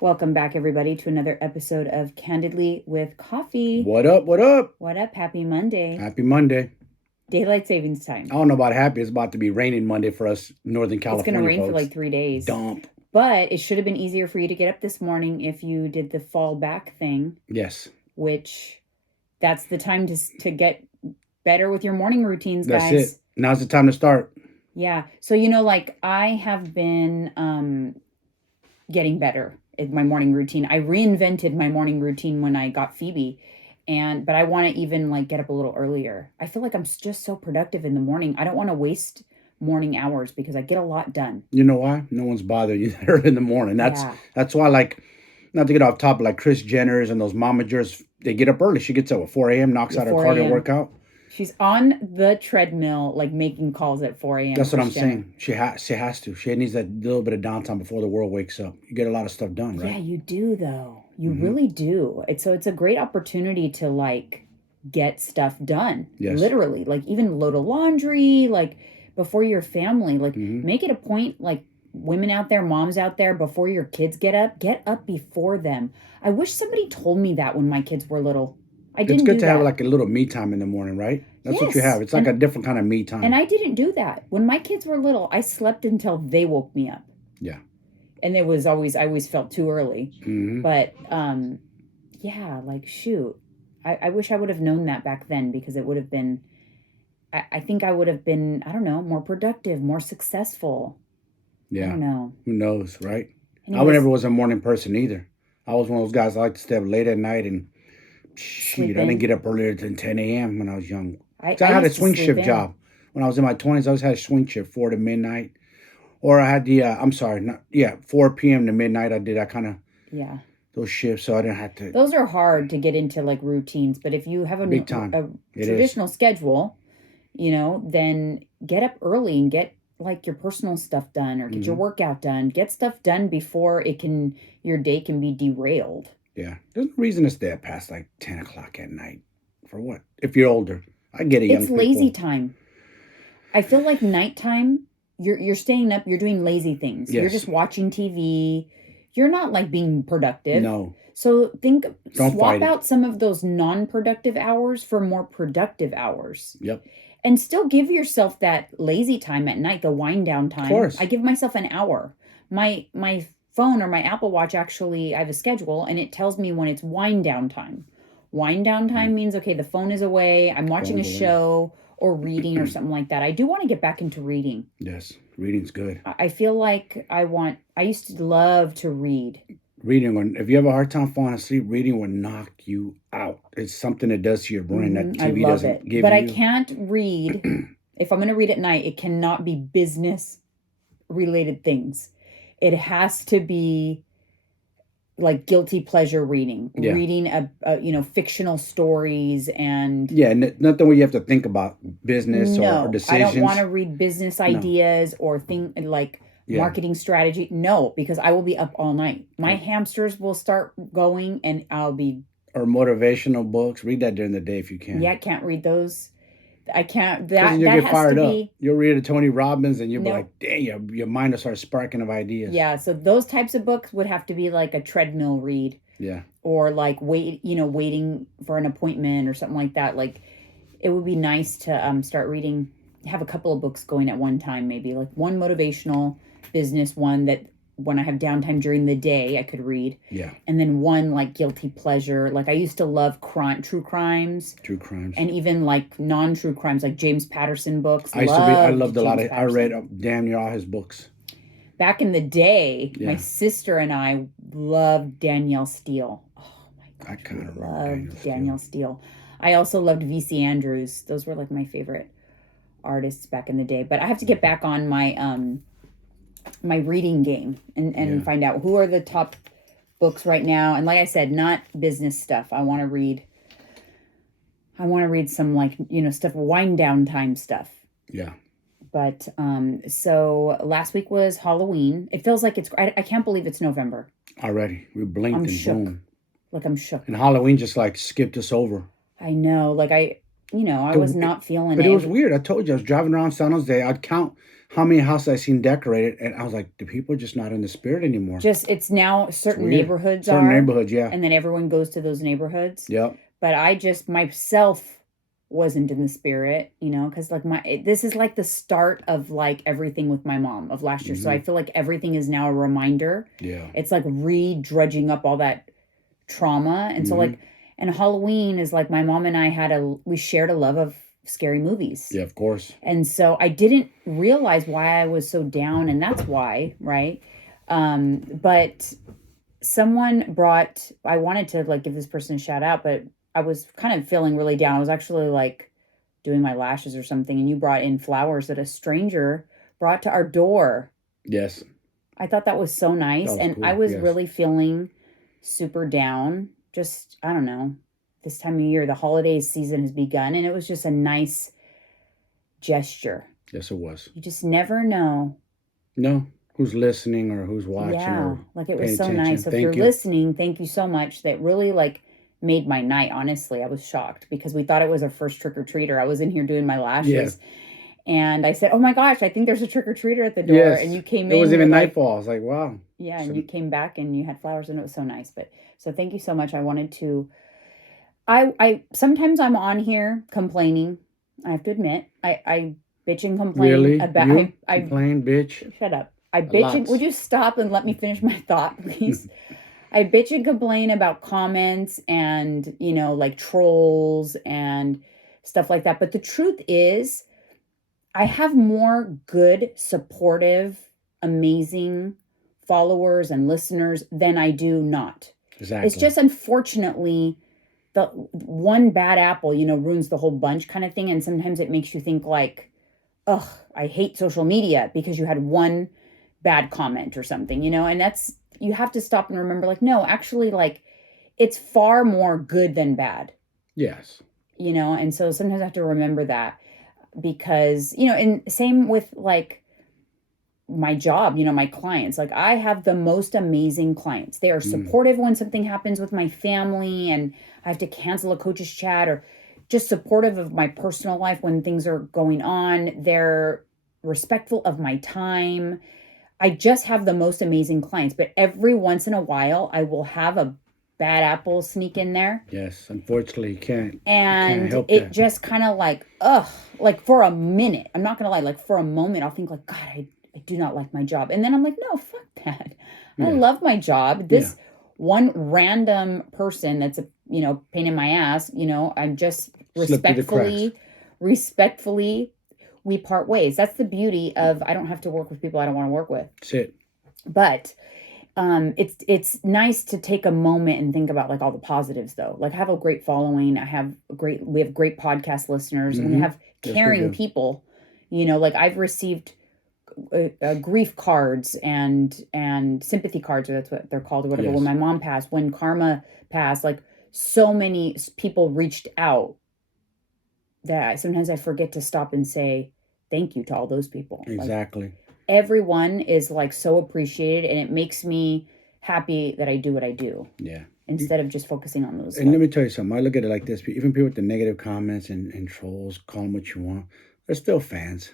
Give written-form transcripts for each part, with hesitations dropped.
Welcome back, everybody, to another episode of Candidly with Coffee. What up? What up? What up? Happy Monday. Happy Monday. Daylight savings time. I don't know about happy. It's about to be raining Monday for us Northern California. It's going to rain folks. for like 3 days. Dump. But it should have been easier for you to get up this morning if you did the fall back thing. Yes. Which, that's the time to get better with your morning routines, guys. That's it. Now's the time to start. Yeah. So, I have been getting better at my morning routine. I reinvented my morning routine when I got Phoebe. But I want to even get up a little earlier. I feel like I'm just so productive in the morning. I don't want to waste morning hours because I get a lot done. You know why? No one's bothering you early in the morning. That's why, not to get off top, but Kris Jenner's and those momagers, they get up early. She gets up at 4 a.m., knocks out her cardio workout. She's on the treadmill, making calls at 4 a.m. That's what I'm saying. She has to. She needs that little bit of downtime before the world wakes up. You get a lot of stuff done, right? Yeah, you do, though. You really do. It's a great opportunity to, get stuff done. Yes. Literally. Even load a laundry, before your family. Make it a point, women out there, moms out there, before your kids get up before them. I wish somebody told me that when my kids were little. It's good to have a little me time in the morning, right? That's what you have. It's a different kind of me time. And I didn't do that. When my kids were little, I slept until they woke me up. Yeah. And I always felt too early. Mm-hmm. But, shoot. I wish I would have known that back then because it would have been, I think I would have been, I don't know, more productive, more successful. Yeah. I don't know. Who knows, right? Anyways, I never was a morning person either. I was one of those guys I like to stay up late at night and I didn't get up earlier than 10 a.m. when I was young. I had a swing shift job. When I was in my 20s, I always had a swing shift, 4 to midnight. Or I had the, 4 p.m. to midnight. I did that kind of, those shifts, so I didn't have to. Those are hard to get into, routines. But if you have a traditional schedule, then get up early and get, your personal stuff done or get your workout done. Get stuff done before your day can be derailed. Yeah. There's no reason to stay up past 10 o'clock at night. For what? If you're older. I get it, young people. It's lazy time. I feel like nighttime, you're staying up, you're doing lazy things. Yes. You're just watching TV. You're not being productive. No. So swap out some of those non-productive hours for more productive hours. Yep. And still give yourself that lazy time at night, the wind down time. Of course. I give myself an hour. My phone or my Apple Watch, actually, I have a schedule and it tells me when it's wind down time. Wind down time means, okay, the phone is away. I'm watching a show or reading or something like that. I do want to get back into reading. Yes. Reading's good. I feel like I used to love to read. Reading, if you have a hard time falling asleep, reading will knock you out. It's something it does to your brain that TV doesn't give you. But I can't read. If I'm going to read at night, it cannot be business-related things. It has to be guilty pleasure reading. Yeah. Reading, fictional stories and... Yeah, nothing where you have to think about business or decisions. I don't want to read business ideas or marketing strategy. No, because I will be up all night. My hamsters will start going and I'll be... Or motivational books. Read that during the day if you can. Yeah, I can't read those. I can't... You'll get fired up. You'll read a Tony Robbins and you'll be like, dang, your mind will start sparking of ideas. Yeah, so those types of books would have to be a treadmill read. Yeah. Or waiting for an appointment or something like that. It would be nice to start reading, have a couple of books going at one time, maybe. One motivational business, one that when I have downtime during the day, I could read. Yeah. And then one guilty pleasure. I used to love true crimes. True crimes. And even non-true crimes, James Patterson books. I loved a lot of, I read damn near all his books. Back in the day, my sister and I loved Danielle Steele. Oh my gosh, I kind of loved Danielle Steele. I also loved V.C. Andrews. Those were my favorite artists back in the day. But I have to get back on my reading game and find out who are the top books right now. And like I said, not business stuff. I want to read some stuff, wind down time stuff. Yeah. But so last week was Halloween. It feels like I can't believe it's November. Already. We blinked I'm and shook. boom. I'm shook. And Halloween just skipped us over. I know. I was not feeling it. But it was weird. I told you, I was driving around San Jose. how many houses I seen decorated, and I was like, the people are just not in the spirit anymore. Just it's now certain weird. neighborhoods Certain are, neighborhoods, yeah. and then everyone goes to those neighborhoods. Yep. But I just myself wasn't in the spirit, you know, because like this is like the start of like everything with my mom of last year. So I feel like everything is now a reminder. Yeah. It's like re-drudging up all that trauma. And so like, and Halloween is like my mom and I we shared a love of scary movies. Yeah, of course. And so I didn't realize why I was so down, and that's why, right? But I wanted to like give this person a shout out, but I was kind of feeling really down. I was actually like doing my lashes or something, and you brought in flowers that a stranger brought to our door. Yes. I thought that was so nice. And cool. I was really feeling super down. Just, I don't know, this time of year, the holiday season has begun, and it was just a nice gesture. Yes, it was. You just never know. No. Who's listening or who's watching. Yeah, or like it was so nice. So if you're listening, thank you so much. That really like made my night, honestly. I was shocked because we thought it was our first trick-or-treater. I was in here doing my lashes. And I said, oh my gosh, I think there's a trick-or-treater at the door. Yes. And you came in. It was even nightfall. I was like, wow. Yeah, and you came back and you had flowers and it was so nice. But so thank you so much. I wanted to, I sometimes I'm on here complaining. I have to admit, I bitch and complain. Really? About, I complain, bitch? Shut up. I bitch and, would you stop and let me finish my thought, please? I bitch and complain about comments and, you know, like trolls and stuff like that. But the truth is, I have more good, supportive, amazing followers and listeners than I do not. Exactly. It's just unfortunately the one bad apple, you know, ruins the whole bunch kind of thing. And sometimes it makes you think like, ugh, I hate social media because you had one bad comment or something, you know, and you have to stop and remember like, no, actually like it's far more good than bad. Yes. You know, and so sometimes I have to remember that because, you know, and same with like my job, you know, my clients, like I have the most amazing clients. They are supportive when something happens with my family and I have to cancel a coach's chat, or just supportive of my personal life when things are going on. They're respectful of my time. I just have the most amazing clients, but every once in a while I will have a bad apple sneak in there. Yes, unfortunately you can't. And you can't it that. Just kind of like, like for a minute, I'm not going to lie, like for a moment, I'll think like, God, I do not like my job. And then I'm like, no, fuck that. I love my job. This one random person that's a, you know, pain in my ass, you know, I'm just respectfully, we part ways. That's the beauty of, I don't have to work with people I don't want to work with. That's it. But it's nice to take a moment and think about like all the positives though. Like I have a great following. We have great podcast listeners, and we have caring people, you know, like I've received grief cards and sympathy cards, or that's what they're called, or whatever. Yes. When my mom passed, when Karma passed, like so many people reached out that sometimes I forget to stop and say thank you to all those people. Exactly. Like, everyone is like so appreciated, and it makes me happy that I do what I do. Yeah. Instead of just focusing on those. And let me tell you something. I look at it like this. Even people with the negative comments and trolls, call them what you want, they're still fans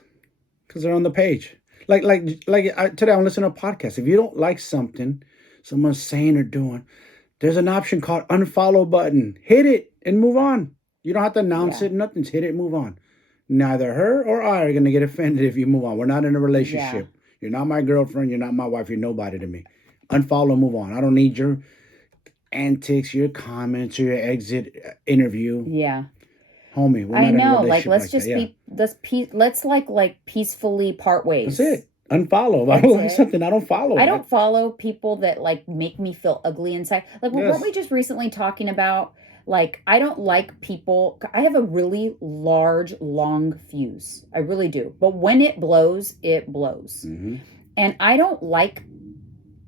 because they're on the page. Like today I'm listening to a podcast. If you don't like something someone's saying or doing, there's an option called unfollow button. Hit it and move on. You don't have to announce it. Nothing. Just hit it and move on. Neither her or I are going to get offended if you move on. We're not in a relationship. Yeah. You're not my girlfriend. You're not my wife. You're nobody to me. Unfollow, move on. I don't need your antics, your comments, or your exit interview. Yeah. Homie, we're not in a know. relationship Like, let's just be, let's like peacefully part ways. That's it. Unfollow. If I don't like something, I don't follow. I don't follow people that like make me feel ugly inside. Like, weren't we just recently talking about, like, I don't like people. I have a really large, long fuse. I really do. But when it blows, it blows. Mm-hmm. And I don't like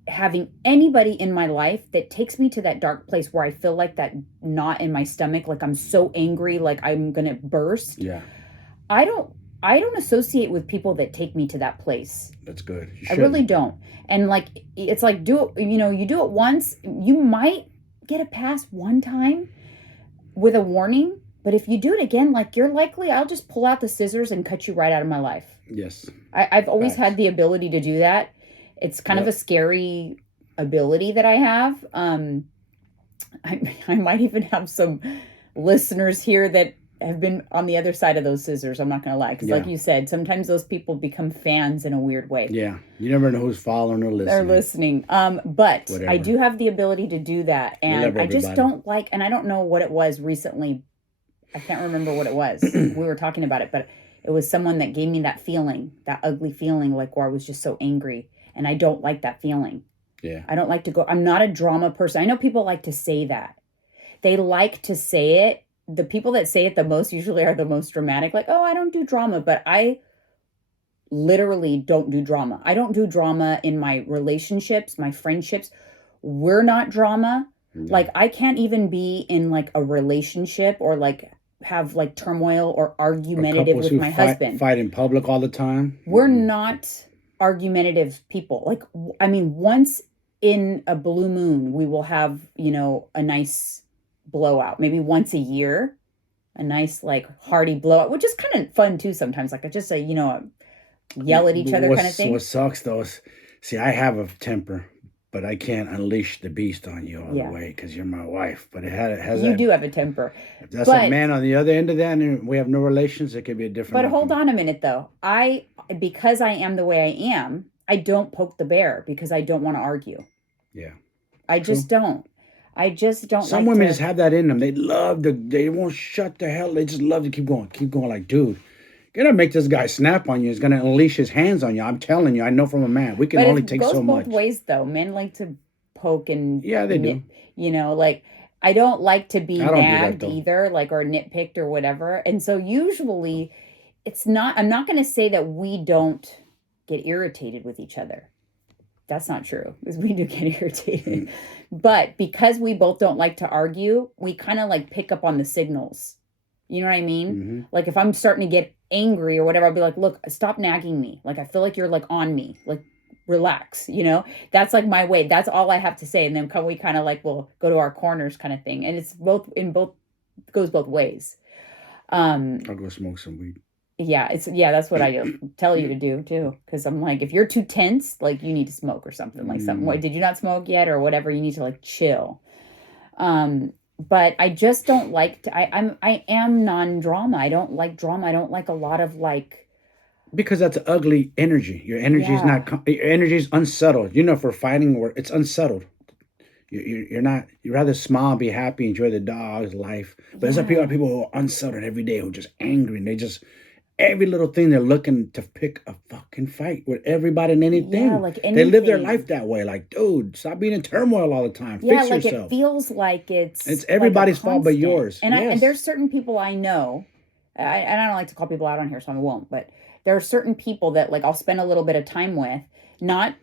having anybody in my life that takes me to that dark place where I feel like that knot in my stomach, like I'm so angry, like I'm going to burst. Yeah. I don't associate with people that take me to that place. That's good. I really don't. And like, it's like, you do it once, you might get a pass one time with a warning, but if you do it again, like, you're likely, I'll just pull out the scissors and cut you right out of my life. Yes. I've always Facts. had the ability to do that. It's kind of a scary ability that I have. I might even have some listeners here that have been on the other side of those scissors. I'm not going to lie. Because like you said, sometimes those people become fans in a weird way. Yeah. You never know who's following or listening. They're listening. But whatever. I do have the ability to do that. And I just don't like, and I don't know what it was recently. I can't remember what it was. We were talking about it, but it was someone that gave me that feeling, that ugly feeling, like where I was just so angry. And I don't like that feeling. Yeah. I don't like to go. I'm not a drama person. I know people like to say that. They like to say it. The people that say it the most usually are the most dramatic. Like, oh, I don't do drama. But I literally don't do drama. I don't do drama in my relationships, my friendships. We're not drama. Yeah. Like, I can't even be in like a relationship or like have like turmoil or argumentative with my husband. Fight in public all the time. We're not argumentative people. Like, I mean, once in a blue moon, we will have, you know, a nice blowout. Maybe once a year, a nice like hearty blowout, which is kind of fun too sometimes. Like, just a, you know, yell at each other kind of thing. What sucks though is, see, I have a temper, but I can't unleash the beast on you all the way because you're my wife. But it has you do have a temper. If that's a man on the other end of that and we have no relations, it could be a different But hold on a minute though. Because I am the way I am, I don't poke the bear because I don't want to argue. Yeah. I just don't. I just don't. Some women just have that in them. They won't shut the hell. They just love to keep going. Like, dude, gonna make this guy snap on you. He's gonna unleash his hands on you. I'm telling you, I know from a man. We can only take so much. It goes both ways, though. Men like to poke and they do. You know, like I don't like to be nagged either, like or nitpicked or whatever. And so usually, it's not. I'm not gonna say that we don't get irritated with each other. That's not true, because we do get irritated. But because we both don't like to argue, we kind of like pick up on the signals. You know what I mean? Mm-hmm. Like if I'm starting to get angry or whatever, I'll be like, look, stop nagging me. Like I feel like you're like on me. Like relax, you know? That's like my way. That's all I have to say. And then we kind of like will go to our corners kind of thing. And it's goes both ways. I'll go smoke some weed. Yeah, that's what I tell you to do too. Because I'm like, if you're too tense, like you need to smoke or something. Like something. What, did you not smoke yet or whatever? You need to like chill. But I just don't like to. I am non-drama. I don't like drama. I don't like a lot of like. Because that's ugly energy. Your energy is not. Your energy is unsettled. You know, for fighting, it's unsettled. You're not. You rather smile, be happy, enjoy the dog's life. But there's people who are unsettled every day, who are just angry, and they just. Every little thing they're looking to pick a fucking fight with everybody and anything. Yeah, like anything. They live their life that way. Like, dude, stop being in turmoil all the time. Yeah, Fix yourself. It feels like it's everybody's like fault but yours. And and there's certain people I know, and I don't like to call people out on here, so I won't. But there are certain people that like I'll spend a little bit of time with, not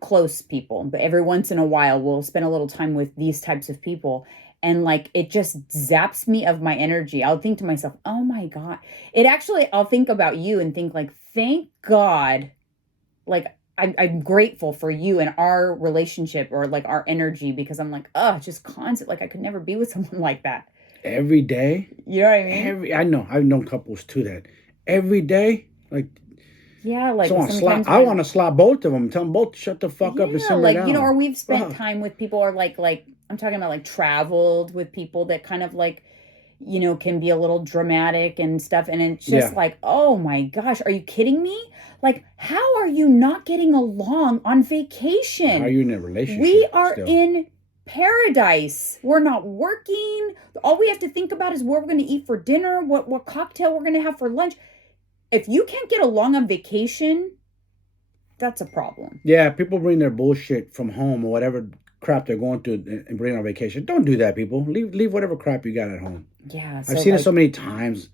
close people, but every once in a while we'll spend a little time with these types of people. And like, it just zaps me of my energy. I'll think to myself, oh my God. I'll think about you and think like, thank God. Like, I'm grateful for you and our relationship or like our energy because I'm like, oh, just constant. Like I could never be with someone like that. Every day? You know what I mean? I know. I've known couples too that every day, like. Yeah, like I want to slap both of them. Tell them both to shut the fuck up and simmer like, down. You know, or we've spent time with people or like I'm talking about like traveled with people that kind of like, you know, can be a little dramatic and stuff. And it's just like, oh my gosh, are you kidding me? Like, how are you not getting along on vacation? How are you in a relationship? We are in paradise. We're not working. All we have to think about is where we're going to eat for dinner, what cocktail we're going to have for lunch. If you can't get along on vacation, that's a problem. Yeah, people bring their bullshit from home or whatever crap they're going through and bring on vacation. Don't do that, people. Leave whatever crap you got at home. Yeah. I've seen it so many times.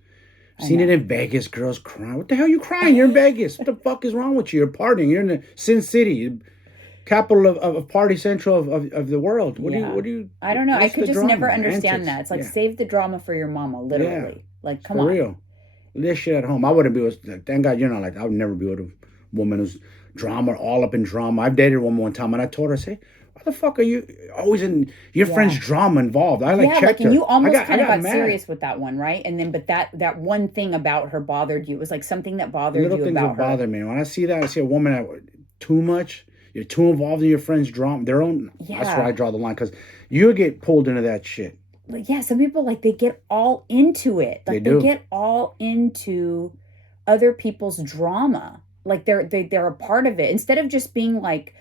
I've seen it in Vegas, girls crying. What the hell are you crying? You're in Vegas. What the fuck is wrong with you? You're partying. You're in the Sin City, capital of party central of the world. What do you? I don't know. I could just never understand that. It's like save the drama for your mama, literally. Yeah. Like, come on. For real. This shit at home. I wouldn't be with, thank God you're not like that. I would never be with a woman who's drama, all up in drama. I've dated one time and I told her, I say, Why the fuck are you always in your Yeah. friend's drama involved? I like Yeah, checked and her. you almost I kind of got mad. serious with that one, right? And then, but that one thing about her bothered you. It was like something that bothered Little you things about that her. bother me. When I see that, I see a woman that too much. You're too involved in your friend's drama. Their own. Yeah. That's where I draw the line, because you get pulled into that shit. Like, yeah, some people, like, they get all into it. Like, They do. get all into other people's drama. Like, they're a part of it instead of just being like,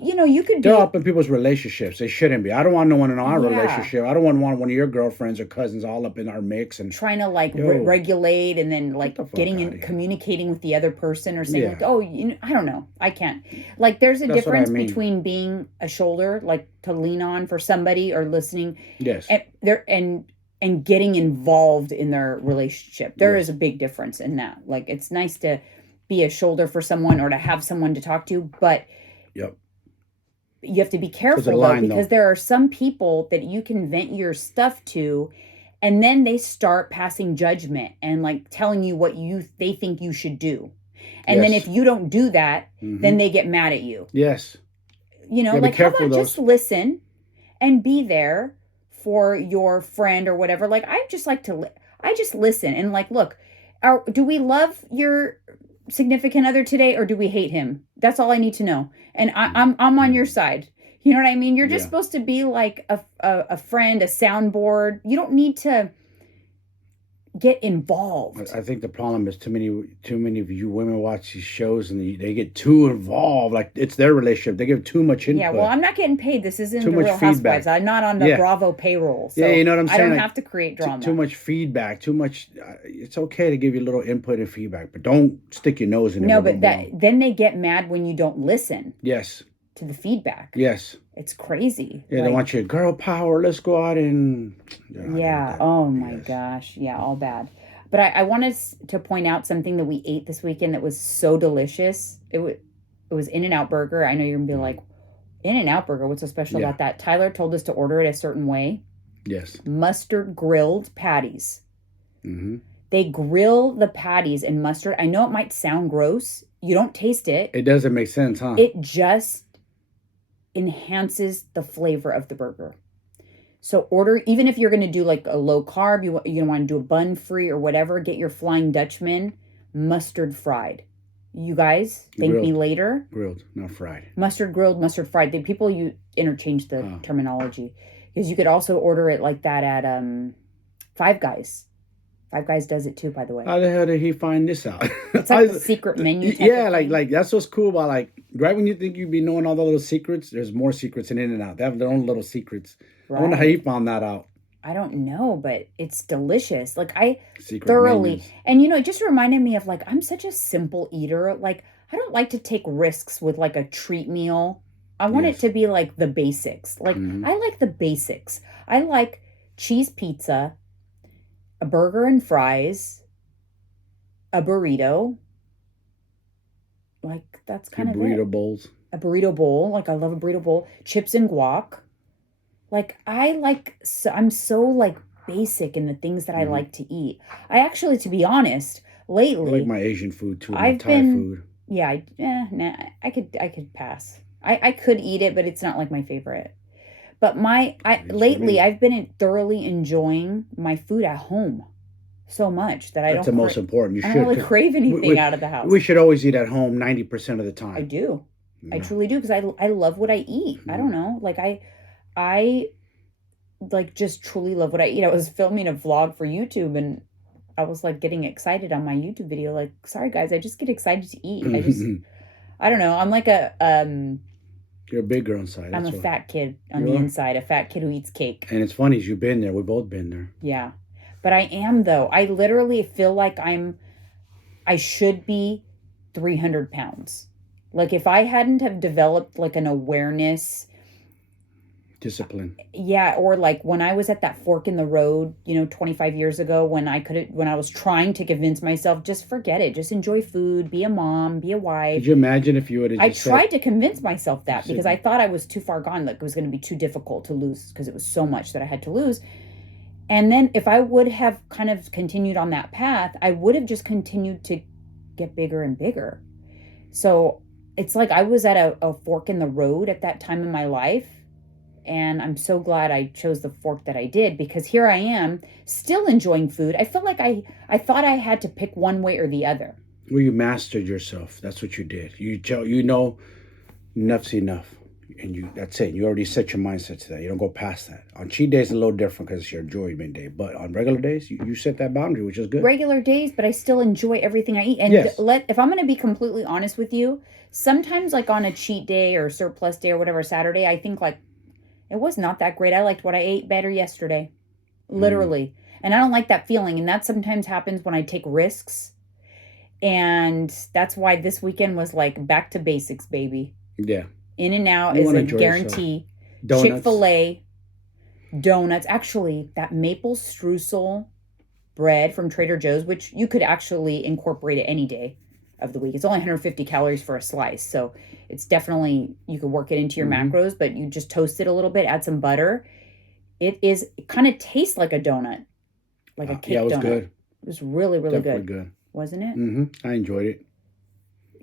you know, you could be. They're up in people's relationships. They shouldn't be. I don't want no one in our Yeah. relationship. I don't want one of your girlfriends or cousins all up in our mix and trying to like Yo. regulate, and then like the fuck getting outta in, here. communicating with the other person, or saying Yeah. like, oh, you know, I don't know, I can't. Like, there's a That's what I difference mean. between being a shoulder, like to lean on for somebody, or listening, Yes. and getting involved in their relationship. There Yes. is a big difference in that. Like, it's nice to be a shoulder for someone or to have someone to talk to, but Yep. you have to be careful line, though, because there are some people that you can vent your stuff to, and then they start passing judgment and like telling you what they think you should do. And then Yes. if you don't do that, Mhm. then they get mad at you. Yes. You know, Yeah, be like, how careful about of just listen and be there for your friend or whatever. Like, I just like to, I just listen and like, look, do we love your significant other today, or do we hate him? That's all I need to know. And I'm on your side. You know what I mean? You're just Yeah. supposed to be like a friend, a soundboard. You don't need to get involved. I think the problem is too many of you women watch these shows and they get too involved. Like, it's their relationship. They give too much input. Yeah, well, I'm not getting paid. This isn't Too the much Real feedback. Housewives. I'm not on the Yeah. Bravo payroll. So Yeah, you know what I'm I saying? don't Like, have to create drama. Too much feedback. Too much. It's okay to give you a little input and feedback, but don't stick your nose in it. No, but then they get mad when you don't listen Yes. to the feedback. Yes. It's crazy. Yeah, they want you, girl power. Let's go out and. Yeah. Oh my gosh. Yeah. All bad. But I wanted to point out something that we ate this weekend that was so delicious. It was In-N-Out Burger. I know you're gonna be like, In-N-Out Burger, what's so special about that? Tyler told us to order it a certain way. Yes. Mustard grilled patties. Mm-hmm. They grill the patties in mustard. I know it might sound gross. You don't taste it. It doesn't make sense, huh? It just enhances the flavor of the burger. So order, even if you're going to do like a low carb, you want to do a bun free or whatever, get your Flying Dutchman mustard fried. You guys, thank me later. Grilled, not fried. Mustard grilled, mustard fried. You interchange the terminology, because you could also order it like that at Five Guys. Five Guys does it too, by the way. How the hell did he find this out? It's like the secret menu type yeah, of thing. like that's what's cool about, like, right when you think you'd be knowing all the little secrets, there's more secrets in In-N-Out. They have their own little secrets. Right. I wonder how he found that out. I don't know, but it's delicious. Like, I secret thoroughly menus. And it just reminded me of, like, I'm such a simple eater. Like, I don't like to take risks with like a treat meal. I want it to be like the basics. Like, I like the basics. I like cheese pizza, a burger and fries, a burrito. Like, that's kind of burrito bowls. A burrito bowl. Like, I love a burrito bowl. Chips and guac. Like, I'm so like basic in the things that I like to eat. I actually, to be honest, lately, I like my Asian food too. My Thai food. Yeah, I could pass. I could eat it, but it's not like my favorite. But lately I've been thoroughly enjoying my food at home so much that That's the most important. You I should. don't really crave anything out of the house. We should always eat at home 90% of the time. I do. I truly do, because I love what I eat. I don't know. Like, I like just truly love what I eat. I was filming a vlog for YouTube, and I was like getting excited on my YouTube video. Like, sorry guys, I just get excited to eat. I don't know. I'm like you're a big girl inside. I'm a fat kid on the inside, a fat kid who eats cake. And it's funny, you've been there. We've both been there. Yeah. But I am, though. I literally feel like I should be 300 pounds. Like, if I hadn't have developed like an awareness, discipline. Yeah, or like when I was at that fork in the road, 25 years ago, when I was trying to convince myself, just forget it, just enjoy food, be a mom, be a wife. Could you imagine if you would have just tried to convince myself that, because I thought I was too far gone, like it was going to be too difficult to lose, because it was so much that I had to lose. And then if I would have kind of continued on that path, I would have just continued to get bigger and bigger. So it's like I was at a fork in the road at that time in my life. And I'm so glad I chose the fork that I did, because here I am still enjoying food. I feel like I thought I had to pick one way or the other. Well, you mastered yourself. That's what you did. You know enough's enough, and that's it. You already set your mindset to that. You don't go past that. On cheat days, it's a little different because it's your enjoyment day. But on regular days, you set that boundary, which is good. Regular days, but I still enjoy everything I eat. And Yes. if I'm going to be completely honest with you, sometimes like on a cheat day or surplus day or whatever, Saturday, I think like it was not that great. I liked what I ate better yesterday, literally. And I don't like that feeling. And that sometimes happens when I take risks. And that's why this weekend was like back to basics, baby. Yeah. In and out You is wanna a enjoy guarantee. Donuts. Chick-fil-A, donuts. Actually, that maple streusel bread from Trader Joe's, which you could actually incorporate it any day of the week. It's only 150 calories for a slice. So it's definitely, you could work it into your macros, but you just toast it a little bit, add some butter. It kind of tastes like a donut, like a cake donut. Yeah, it was good. It was really, really Definitely good. Wasn't it? I enjoyed it.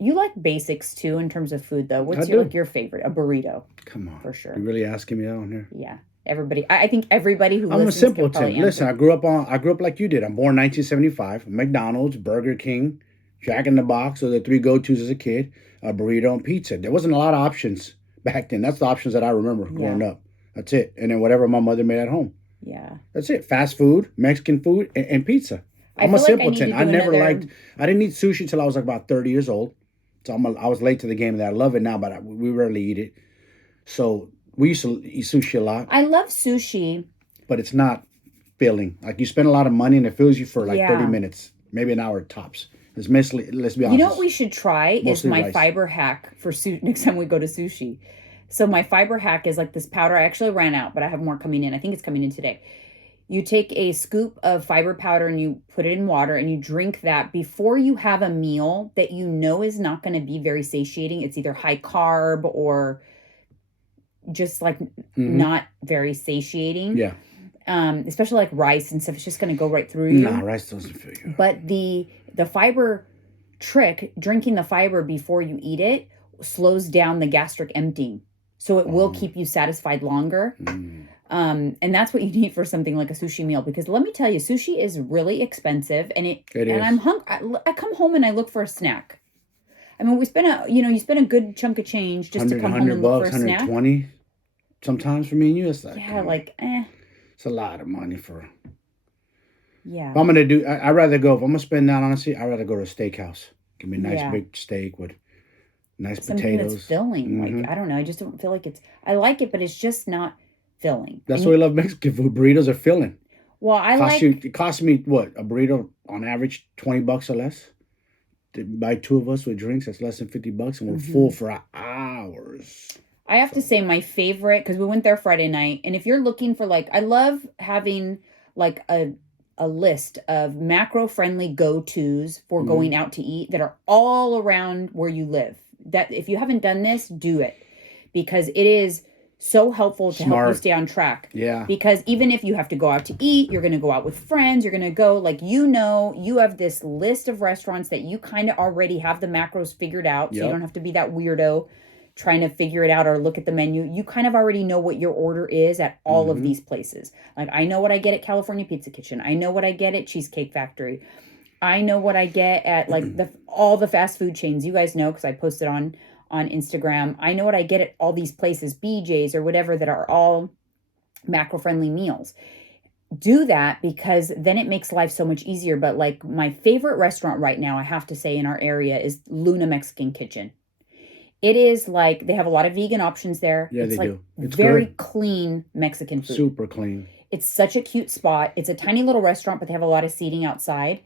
You like basics too in terms of food, though. What's your favorite? A burrito. Come on, for sure. You really asking me that on here? Yeah, everybody. I think everybody who I'm a listens simpleton. Listen, I grew up like you did. I'm born 1975. McDonald's, Burger King, Jack in the Box are the three go-tos as a kid. A burrito and pizza. There wasn't a lot of options back then. That's the options that I remember growing up. That's it. And then whatever my mother made at home. Yeah. That's it. Fast food, Mexican food, and pizza. I'm a simpleton. I didn't eat sushi till I was like about 30 years old. So I was late to the game of that. I love it now, but we rarely eat it. So we used to eat sushi a lot. I love sushi. But it's not filling. Like you spend a lot of money and it fills you for like 30 minutes, maybe an hour tops. It's mostly, let's be honest. You know what we should try is my fiber hack for next time we go to sushi. So my fiber hack is like this powder. I actually ran out, but I have more coming in. I think it's coming in today. You take a scoop of fiber powder and you put it in water and you drink that before you have a meal that you know is not going to be very satiating. It's either high carb or just like not very satiating. Yeah. Especially like rice and stuff. It's just going to go right through you. Nah, rice doesn't fill you. But the fiber trick, drinking the fiber before you eat it, slows down the gastric emptying. So it will keep you satisfied longer. And that's what you need for something like a sushi meal. Because let me tell you, sushi is really expensive. And it is. I'm hungry. I come home and I look for a snack. I mean, you spend a good chunk of change just to come home and look for a snack. 120 sometimes for me and you. It's like, It's a lot of money for. Yeah. If I'm gonna do, I'd rather go. If I'm gonna spend that, honestly, I'd rather go to a steakhouse. Give me a nice big steak with nice something potatoes. That's filling. Like I don't know. I just don't feel like it's. I like it, but it's just not filling. That's why I love Mexican food. Burritos are filling. Well, it costs me what, a burrito on average $20 or less. To buy two of us with drinks, that's less than $50, and we're full for hours. I have to say my favorite, because we went there Friday night, and if you're looking for like, I love having like a list of macro-friendly go-tos for going out to eat that are all around where you live. That if you haven't done this, do it, because it is so helpful to help you stay on track. Yeah. Because even if you have to go out to eat, you're going to go out with friends, you're going to go, like, you have this list of restaurants that you kind of already have the macros figured out. So you don't have to be that weirdo trying to figure it out or look at the menu. You kind of already know what your order is at all of these places. Like, I know what I get at California Pizza Kitchen. I know what I get at Cheesecake Factory. I know what I get at like all the fast food chains. You guys know, because I posted on Instagram. I know what I get at all these places, BJ's or whatever, that are all macro-friendly meals. Do that, because then it makes life so much easier. But like my favorite restaurant right now, I have to say, in our area is Luna Mexican Kitchen. It is like, they have a lot of vegan options there. Yeah, it's they do. It's very clean Mexican food. Super clean. It's such a cute spot. It's a tiny little restaurant, but they have a lot of seating outside.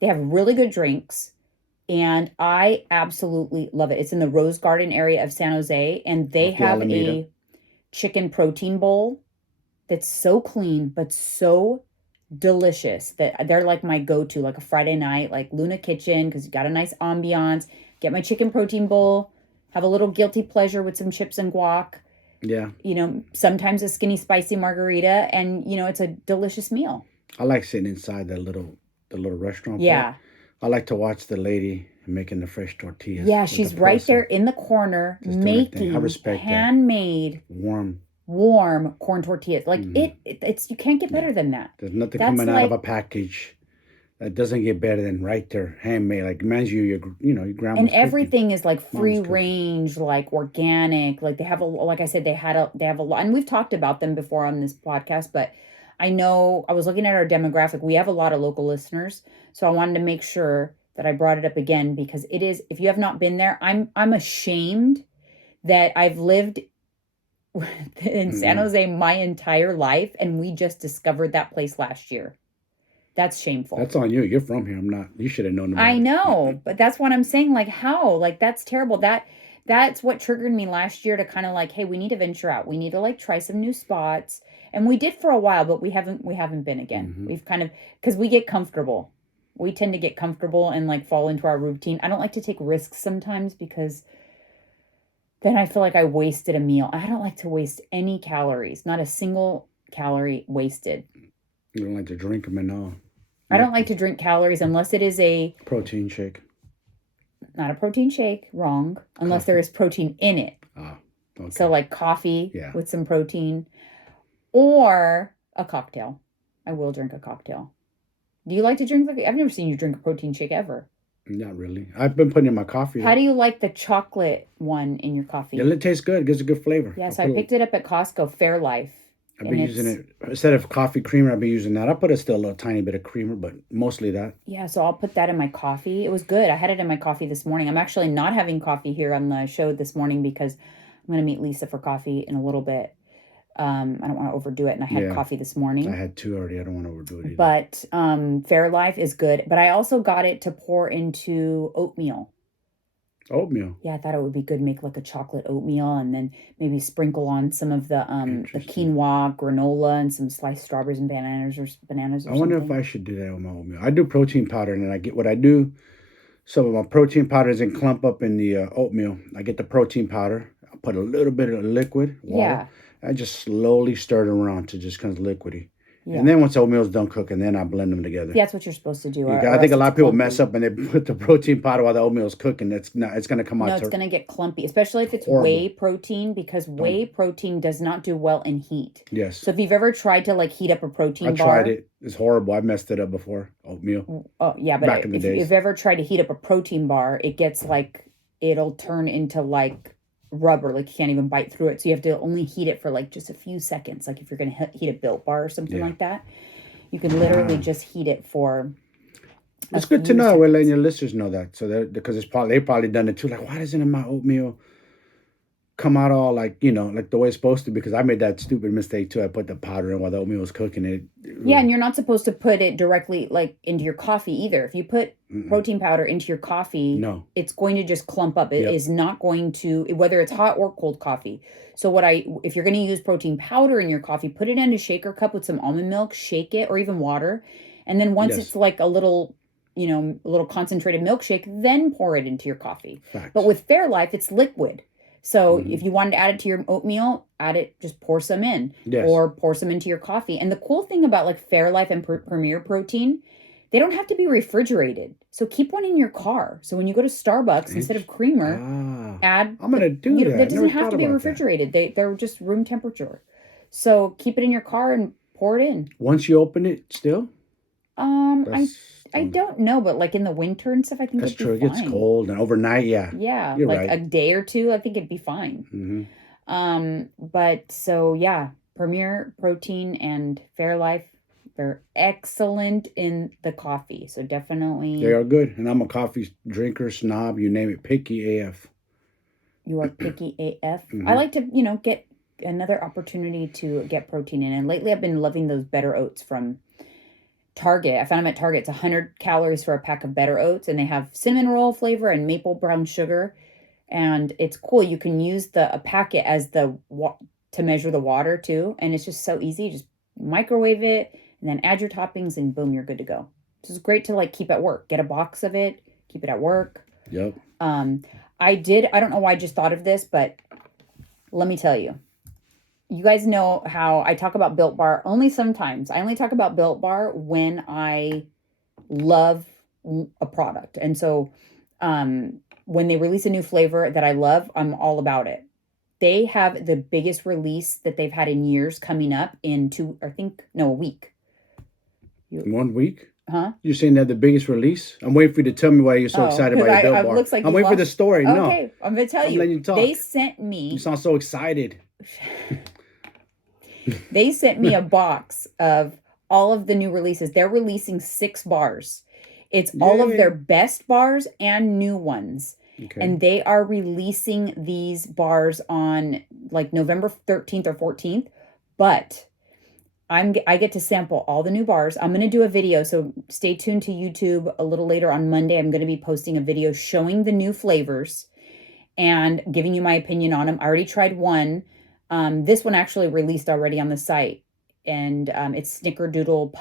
They have really good drinks. And I absolutely love it. It's in the Rose Garden area of San Jose. And they have a chicken protein bowl that's so clean, but so delicious that they're like my go-to, like a Friday night, like Luna Kitchen, because you got a nice ambiance. Get my chicken protein bowl, have a little guilty pleasure with some chips and guac. Yeah. Sometimes a skinny spicy margarita, and it's a delicious meal. I like sitting inside the little restaurant. Yeah. I like to watch the lady and making the fresh tortillas. Yeah, she's right there in the corner making handmade, warm corn tortillas. Like it's you can't get better than that. There's nothing coming out of a package that doesn't get better than right there, handmade. Like reminds you, your grandma's and everything is like free range, like organic. Like they have like I said, they have a lot, and we've talked about them before on this podcast. But I know I was looking at our demographic. We have a lot of local listeners, so I wanted to make sure that I brought it up again because it is. If you have not been there, I'm ashamed that I've lived in San Jose my entire life, and we just discovered that place last year. That's shameful. That's on you. You're from here. I'm not. You should have known about it. I know, but that's what I'm saying. Like, how? Like, that's terrible. That's what triggered me last year to kind of like, hey, we need to venture out. We need to like try some new spots. And we did for a while, but we haven't been again. We've kind of, because we get comfortable. We tend to get comfortable and like fall into our routine. I don't like to take risks sometimes because then I feel like I wasted a meal. I don't like to waste any calories. Not a single calorie wasted. You don't like to drink them and all. I don't like to drink calories unless it is a protein shake. Not a protein shake, wrong. Unless there is protein in it. Ah, okay. So like coffee with some protein or a cocktail. I will drink a cocktail. Do you like to drink? I've never seen you drink a protein shake ever. Not really. I've been putting in my coffee. How do you like the chocolate one in your coffee? Yeah, it tastes good. It gives a good flavor. Yeah, so I picked it up at Costco, Fairlife. I've been using it instead of coffee creamer. I've been using that. I put a little tiny bit of creamer, but mostly that. Yeah, so I'll put that in my coffee. It was good. I had it in my coffee this morning. I'm actually not having coffee here on the show this morning because I'm going to meet Lisa for coffee in a little bit. I don't want to overdo it, and I had coffee this morning. I had 2 already. I don't want to overdo it either. But Fairlife is good. But I also got it to pour into oatmeal. Oatmeal. Yeah, I thought it would be good. Make like a chocolate oatmeal, and then maybe sprinkle on some of the quinoa, granola, and some sliced strawberries and bananas or something. I wonder if I should do that with my oatmeal. I do protein powder, and then I get what I do. Some of my protein powder is in clump up in the oatmeal. I get the protein powder. I put a little bit of liquid water. Yeah. I just slowly stir it around to just kind of liquidy. Yeah. And then once the oatmeal's done cooking, then I blend them together. Yeah, that's what you're supposed to do. I think a lot of people mess up and they put the protein powder while the oatmeal's cooking. It's going to come out. No, it's going to get clumpy, especially if it's whey protein, because whey protein does not do well in heat. Yes. So if you've ever tried to like heat up a protein bar. I tried it. It's horrible. I messed it up before, oatmeal. Oh, yeah, but if you've ever tried to heat up a protein bar, it gets like, it'll turn into like rubber, like you can't even bite through it. So you have to only heat it for like just a few seconds. Like if you're going to heat a Built Bar or something like that. You can literally just heat it for. It's good to know. We're letting your listeners know that, so that because they've probably done it too. Like, why doesn't my oatmeal come out all like like the way it's supposed to? Because I made that stupid mistake too. I put the powder in while the oatmeal was cooking. Yeah, and you're not supposed to put it directly like into your coffee either. If you put protein powder into your coffee, it's going to just clump up. It is not going to, whether it's hot or cold coffee. So if you're going to use protein powder in your coffee, put it in a shaker cup with some almond milk, shake it, or even water. And then once it's like a little concentrated milkshake, then pour it into your coffee. Facts. But with Fairlife, it's liquid. So if you wanted to add it to your oatmeal, just pour some in. Yes. Or pour some into your coffee. And the cool thing about like Fairlife and Premier Protein, they don't have to be refrigerated. So keep one in your car. So when you go to Starbucks, instead of creamer, add... I'm going to do that. That doesn't have to be refrigerated. They're just room temperature. So keep it in your car and pour it in. Once you open it, still? I don't know, but like in the winter and stuff, I think that's it'd be true. It gets cold and overnight, yeah, you're like right. A day or two, I think it'd be fine. But so yeah, Premier Protein and Fairlife, they're excellent in the coffee. So definitely, they are good. And I'm a coffee drinker, snob, you name it, picky AF. You are picky AF. I like to, get another opportunity to get protein in, and lately I've been loving those Better Oats from Target. I found them at Target. It's 100 calories for a pack of Better Oats, and they have cinnamon roll flavor and maple brown sugar. And it's cool. You can use a packet as to measure the water too, and it's just so easy. Just microwave it, and then add your toppings, and boom, you're good to go. So it's great to like keep at work. Get a box of it, keep it at work. Yep. I don't know why I just thought of this, but let me tell you. You guys know how I talk about Built Bar only sometimes. I only talk about Built Bar when I love a product. And so When they release a new flavor that I love, I'm all about it. They have the biggest release that they've had in years coming up in a week. 1 week? Huh? You're saying they're the biggest release? I'm waiting for you to tell me why you're so excited about your Built Bar. Looks like I'm waiting for the story. Okay, no. I'm going to tell you. Letting you talk. They sent me... You sound so excited. They sent me a box of all of the new releases. They're releasing 6 bars. It's all of their best bars and new ones. Okay. And they are releasing these bars on like November 13th or 14th. But... I get to sample all the new bars. I'm going to do a video, so stay tuned to YouTube a little later on Monday. I'm going to be posting a video showing the new flavors and giving you my opinion on them. I already tried one. This one actually released already on the site, and it's Snickerdoodle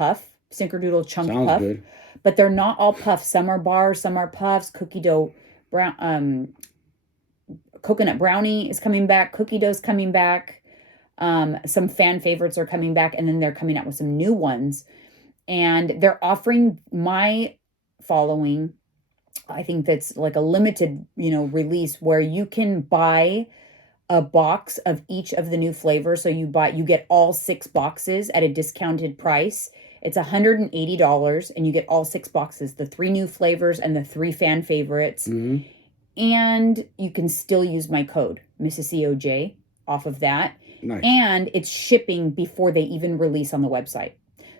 Chunk Sounds Puff. Good. But they're not all puffs. Some are bars, some are puffs. Cookie dough coconut brownie is coming back. Cookie dough's coming back. Some fan favorites are coming back, and then they're coming out with some new ones, and they're offering my following, I think that's like a limited, release where you can buy a box of each of the new flavors. So you get all 6 boxes at a discounted price. It's $180 and you get all 6 boxes, the 3 new flavors and the 3 fan favorites. Mm-hmm. And you can still use my code, MRSCEOJ, off of that. Nice. And it's shipping before they even release on the website.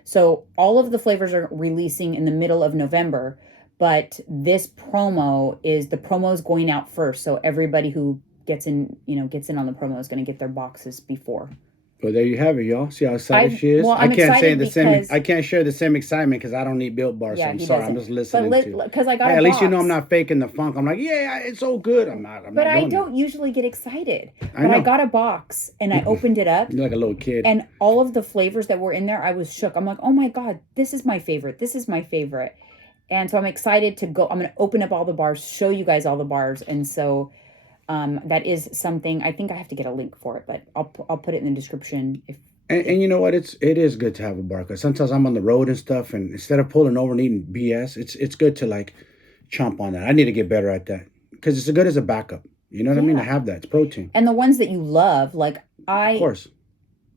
So all of the flavors are releasing in the middle of November, but this promo is going out first. So everybody who gets in on the promo is going to get their boxes before. Well, there you have it, y'all. See how excited she is? Well, I can't share the same excitement because I don't eat Built Bars. Yeah, so I'm sorry. I'm just listening because I got at least I'm not faking the funk. I'm like, yeah, it's so good. I'm not. But I don't usually get excited. But I got a box and I opened it up. You're like a little kid. And all of the flavors that were in there, I was shook. I'm like, oh my God, this is my favorite. This is my favorite. And so I'm excited to go. I'm going to open up all the bars, show you guys all the bars, and so. That is something. I think I have to get a link for it, but I'll put it in the description. And you know what? It is good to have a bar because sometimes I'm on the road and stuff, and instead of pulling over and eating BS, it's good to like chomp on that. I need to get better at that because it's good as a backup. You know what I mean? To have that, it's protein. And the ones that you love, of course,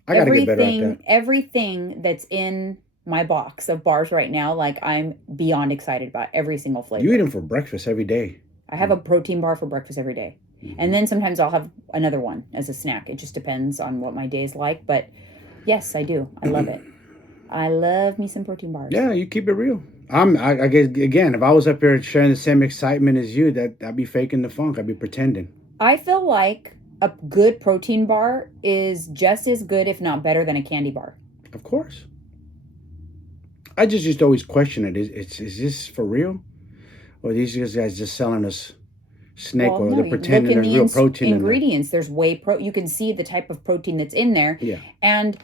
I gotta get better at that. Everything that's in my box of bars right now, I'm beyond excited about every single flavor. You eat them for breakfast every day. I have a protein bar for breakfast every day. Mm-hmm. And then sometimes I'll have another one as a snack. It just depends on what my day is like. But yes, I do. I love it. I love me some protein bars. Yeah, you keep it real. I guess, again, if I was up here sharing the same excitement as you, I'd be faking the funk. I'd be pretending. I feel like a good protein bar is just as good, if not better, than a candy bar. Of course. I just used to always question it. Is this for real? Or are these guys just selling us snake oil? They're pretending there's real protein ingredients. There's you can see the type of protein that's in there. Yeah. And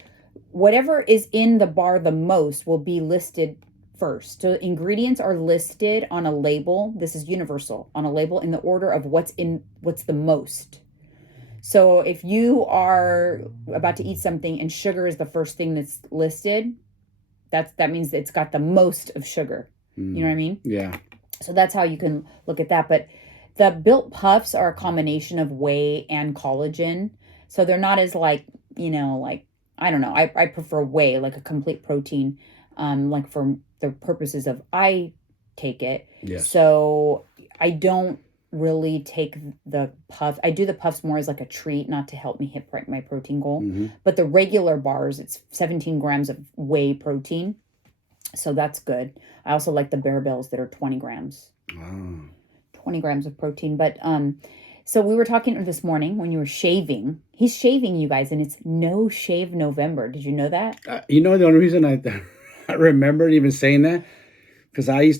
whatever is in the bar the most will be listed first. So ingredients are listed on a label. This is universal. On a label in the order of what's the most. So if you are about to eat something and sugar is the first thing that's listed, that means it's got the most of sugar. You know what I mean? Yeah. So that's how you can look at that. But the Built Puffs are a combination of whey and collagen. So they're not as I don't know. I prefer whey, like a complete protein, for the purposes of I take it. Yes. So I don't really take the puff. I do the puffs more as like a treat, not to help me hit my protein goal. Mm-hmm. But the regular bars, it's 17 grams of whey protein. So that's good. I also like the Bear Bells that are 20 grams. Oh. 20 grams of protein. But so we were talking this morning when you were shaving. He's shaving, you guys, and it's No Shave November. Did you know that? The only reason I remembered even saying that, because I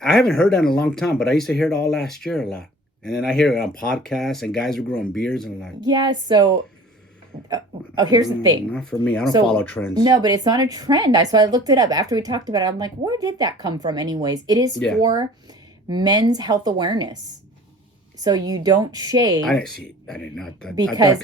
haven't heard that in a long time, but I used to hear it all last year a lot. And then I hear it on podcasts and guys were growing beards and Yeah, so... here's the thing. Not for me. I don't follow trends. No, but it's not a trend. So I looked it up after we talked about it. I'm like, where did that come from anyways? It is for men's health awareness. So you don't shave. I didn't know that. Because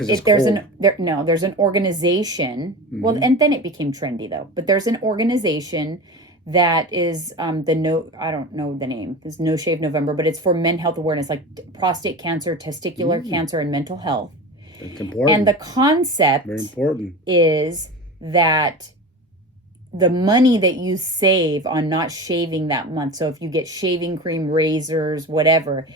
there's an organization. Mm-hmm. Well, and then it became trendy though. But there's an organization that is I don't know the name. It's No Shave November, but it's for men health awareness, like prostate cancer, testicular cancer, and mental health. That's important. And the concept very important is that the money that you save on not shaving that month, so if you get shaving cream, razors, whatever,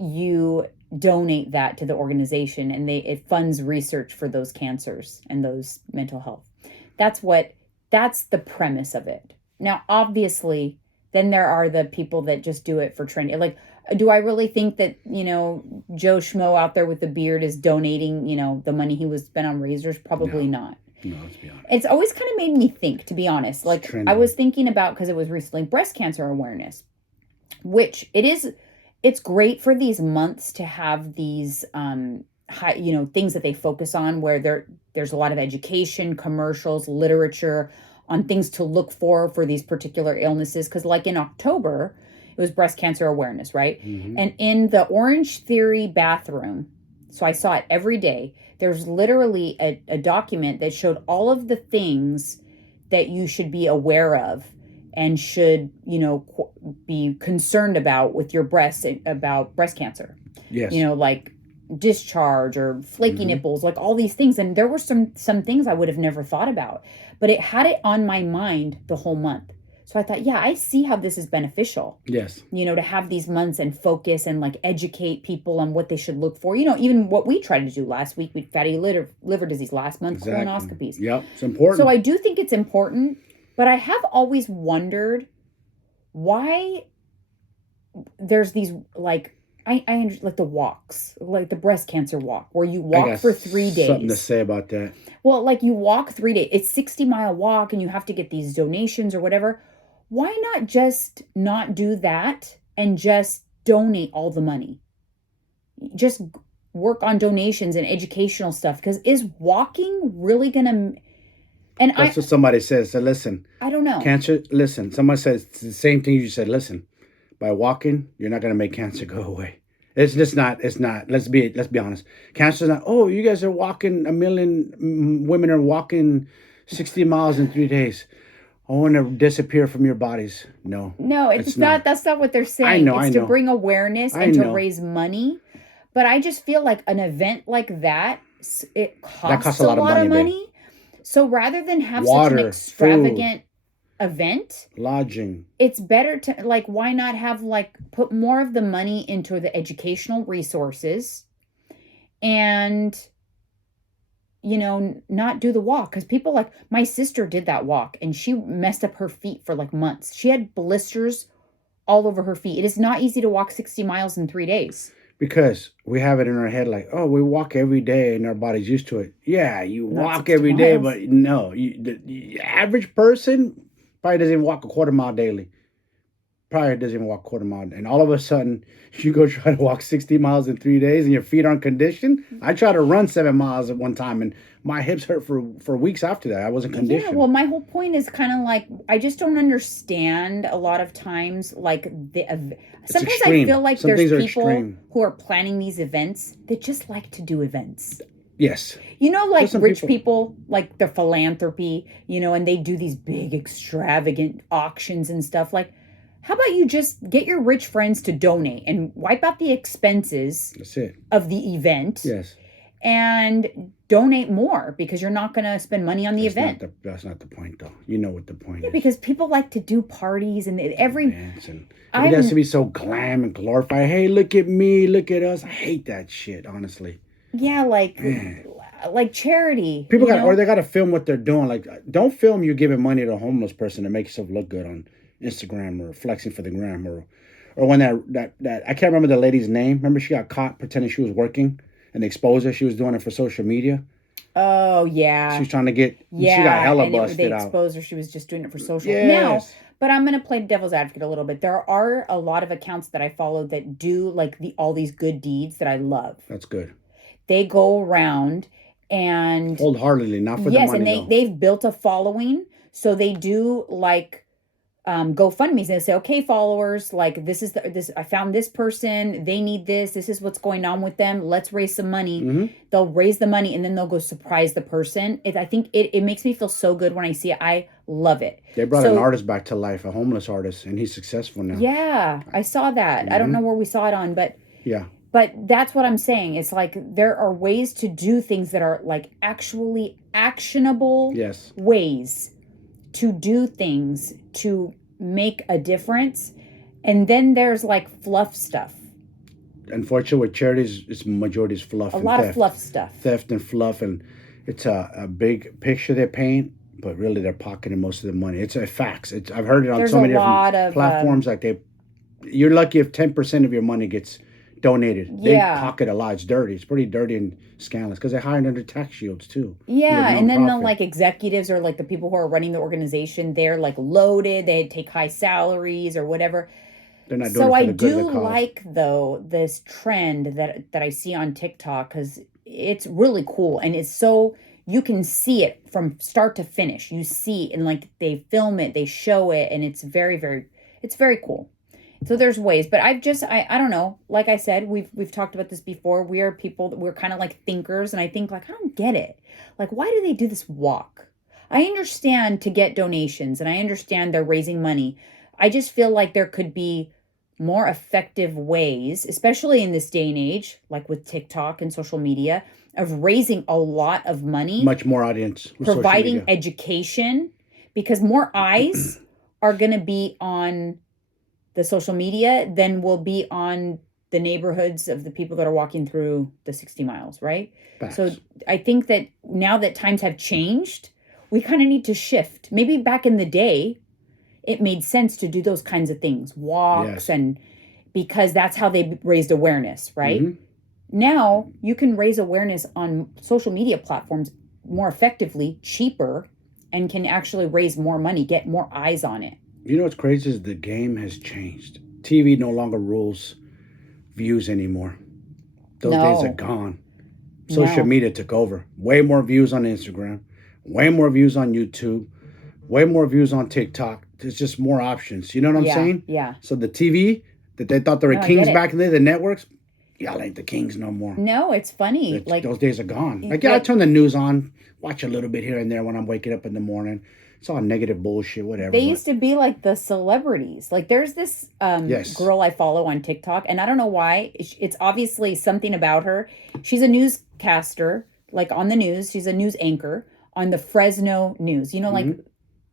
you donate that to the organization, and it funds research for those cancers and those mental health. That's the premise of it. Now, obviously, then there are the people that just do it for trend. Like, do I really think that, Joe Schmo out there with the beard is donating, the money he was spent on razors? Probably not. No, let's be honest. It's always kind of made me think, to be honest. Like, I was thinking about, because it was recently breast cancer awareness, which it's great for these months to have these high, things that they focus on, where there's a lot of education, commercials, literature on things to look for these particular illnesses. Because like in October, it was breast cancer awareness, right? Mm-hmm. And in the Orange Theory bathroom, so I saw it every day, there's literally a document that showed all of the things that you should be aware of and should, be concerned about with your breasts, about breast cancer. Yes. Like discharge or flaky nipples, like all these things. And there were some things I would have never thought about, but it had it on my mind the whole month. So I thought, yeah, I see how this is beneficial. Yes. To have these months and focus and like educate people on what they should look for. Even what we tried to do last week with fatty liver disease, last month, colonoscopies. Yep, it's important. So I do think it's important, but I have always wondered why there's these like, I like the walks, like the breast cancer walk, where you walk for 3 days. Something to say about that. Well, like you walk 3 days. It's 60-mile walk, and you have to get these donations or whatever. Why not just not do that and just donate all the money? Just work on donations and educational stuff. Because is walking really gonna? And that's what somebody says. So listen, I don't know. Cancer. Listen, somebody says the same thing you said. Listen. By walking, you're not going to make cancer go away. It's just not. It's not. Let's be honest. Cancer's not. Oh, you guys are walking. 1 million women are walking 60 miles in 3 days. I want to disappear from your bodies. No, it's not. That's not what they're saying. I know. It's to bring awareness and to raise money. But I just feel like an event like that, it costs a lot of money. So rather than have such an extravagant event, lodging, it's better to why not have put more of the money into the educational resources and not do the walk. Because people, my sister did that walk and she messed up her feet for months. She had blisters all over her feet. It is not easy to walk 60 miles in 3 days. Because we have it in our head we walk every day and our body's used to it. Yeah, you walk every day, but no, the average person probably doesn't even walk a quarter mile daily. And all of a sudden, you go try to walk 60 miles in 3 days and your feet aren't conditioned. I tried to run 7 miles at one time and my hips hurt for weeks after that. I wasn't conditioned. Yeah, well, my whole point is kind of I just don't understand a lot of times, sometimes I feel like there's people who are planning these events that just like to do events. Yes. Rich people, like their philanthropy, and they do these big extravagant auctions and stuff. How about you just get your rich friends to donate and wipe out the expenses of the event? Yes. And donate more because you're not going to spend money on the event. That's not the point, though. You know what the point is. Because people like to do parties and it has to be so glam and glorified. Hey, look at me, look at us. I hate that shit, honestly. Yeah, like charity. People they got to film what they're doing. Don't film you giving money to a homeless person to make yourself look good on Instagram or flexing for the gram or when that I can't remember the lady's name. Remember she got caught pretending she was working and they exposed her. She was doing it for social media. Oh yeah. She was trying to get. Yeah. She got hella busted they out. They exposed her. She was just doing it for social. Yes. Now, but I'm going to play devil's advocate a little bit. There are a lot of accounts that I follow that do all these good deeds that I love. That's good. They go around and wholeheartedly, not for the money. Yes, and they've built a following, so they do GoFundMe's, and they'll say, okay, followers, like this, I found this person, they need this, this is what's going on with them, let's raise some money. They'll raise the money, and then they'll go surprise the person. I think it makes me feel so good when I see it. I love it. They brought an artist back to life, a homeless artist, and he's successful now. Yeah, I saw that. I don't know where we saw it on, but yeah. But that's what I'm saying. It's like there are ways to do things that are like actually actionable ways to do things to make a difference. And then there's like fluff stuff. Unfortunately, with charities, it's majority is fluff. A lot of fluff stuff. Theft and fluff, and it's a big picture they paint, but really they're pocketing most of the money. It's a facts. I've heard it on so many different platforms. Like you're lucky if 10% of your money gets donated. They pocket a lot. It's dirty. It's pretty dirty and scandalous because they hired under tax shields too. Yeah, and then the like executives or like the people who are running the organization, they're like loaded. They take high salaries or whatever. They're not doing it for the good of the cause. So I do like though this trend that I see on TikTok because it's really cool and it's so you can see it from start to finish. You see and like they film it, they show it, and it's very cool. So there's ways, but I don't know. Like I said, we've talked about this before. We are people that we're kind of like thinkers, and I think like I don't get it. Like, why do they do this walk? I understand to get donations, and I understand they're raising money. I just feel like there could be more effective ways, especially in this day and age, like with TikTok and social media, of raising a lot of money. Much more audience. Providing education, because more eyes are going to be on the social media than will be on the neighborhoods of the people that are walking through the 60 miles, right? Facts. So I think that now that times have changed, we kind of need to shift. Maybe back in the day, it made sense to do those kinds of things, walks, and because that's how they raised awareness, right? Now you can raise awareness on social media platforms more effectively, cheaper, and can actually raise more money, get more eyes on it. You know what's crazy is the game has changed. TV no longer rules views anymore. Those days are gone. Social media took over. Way more views on Instagram, way more views on YouTube, way more views on TikTok. There's just more options. You know what I'm saying? Yeah. So the TV that they thought they were kings back in the day, the networks, y'all ain't the kings no more. No, it's funny. Like those days are gone. Like I turn the news on, watch a little bit here and there when I'm waking up in the morning. It's all negative bullshit, whatever. They used to be like the celebrities. Like there's this girl I follow on TikTok, and I don't know why. It's obviously something about her. She's a newscaster, like on the news. She's a news anchor on the Fresno News. You know, like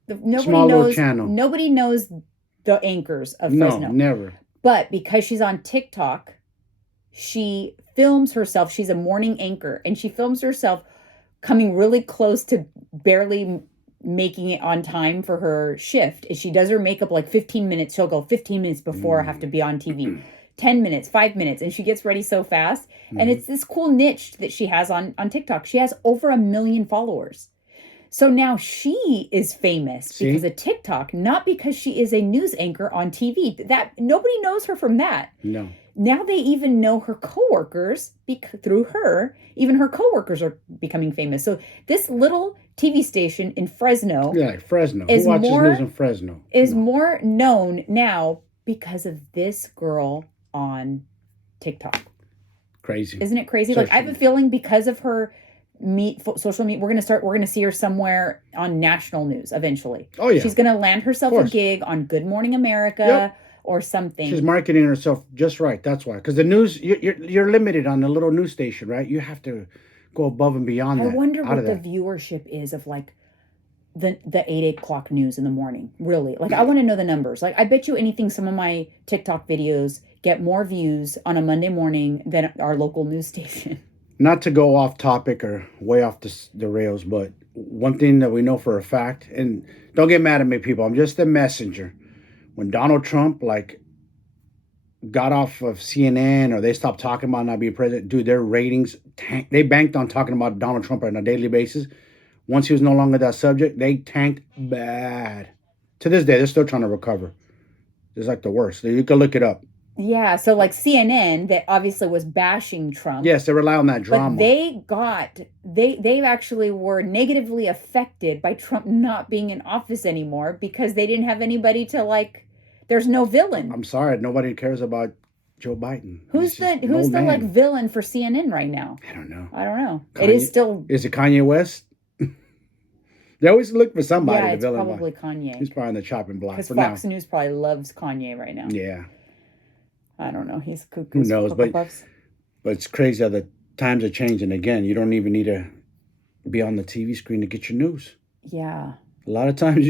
nobody knows the anchors of Fresno. No, never. But because she's on TikTok, she films herself. She's a morning anchor, and she films herself coming really close to barely making it on time for her shift. If she does her makeup like 15 minutes, she'll go 15 minutes before I have to be on TV. 10 minutes, 5 minutes, and she gets ready so fast. And it's this cool niche that she has on TikTok. She has over 1 million followers. So now she is famous because of TikTok, not because she is a news anchor on TV. That nobody knows her from that. No. Now they even know her coworkers through her. Even her coworkers are becoming famous. So this little TV station in Fresno. Yeah, Fresno. Who watches news in Fresno? Is more known now because of this girl on TikTok. Crazy. Isn't it crazy? Like I have a feeling because of her social media, we're gonna see her somewhere on national news eventually. Oh yeah. She's gonna land herself a gig on Good Morning America or something. She's marketing herself just right. That's why. Because the news, you're limited on the little news station, right? You have to go above and beyond that. I wonder what the viewership is of like the 8 o'clock news in the morning. Really, like I want to know the numbers. Like I bet you anything, some of my TikTok videos get more views on a Monday morning than our local news station. Not to go off topic or way off the rails, but one thing that we know for a fact, and don't get mad at me, people, I'm just a messenger. When Donald Trump got off of CNN or they stopped talking about not being president, dude, their ratings tanked. They banked on talking about Donald Trump on a daily basis. Once he was no longer that subject, they tanked bad. To this day, they're still trying to recover. It's like the worst. You can look it up. Yeah, so like CNN that obviously was bashing Trump. Yes, they rely on that drama. But they actually were negatively affected by Trump not being in office anymore because they didn't have anybody to like. There's no villain. I'm sorry, nobody cares about Joe Biden. Who's the like villain for CNN right now? I don't know. Kanye, it is still. Is it Kanye West? They always look for somebody. Yeah, it's probably Kanye. He's probably on the chopping block. Because Fox News probably loves Kanye right now. Yeah. I don't know. He's cuckoo. Who knows? But it's crazy how the times are changing again. You don't even need to be on the TV screen to get your news. Yeah. A lot of times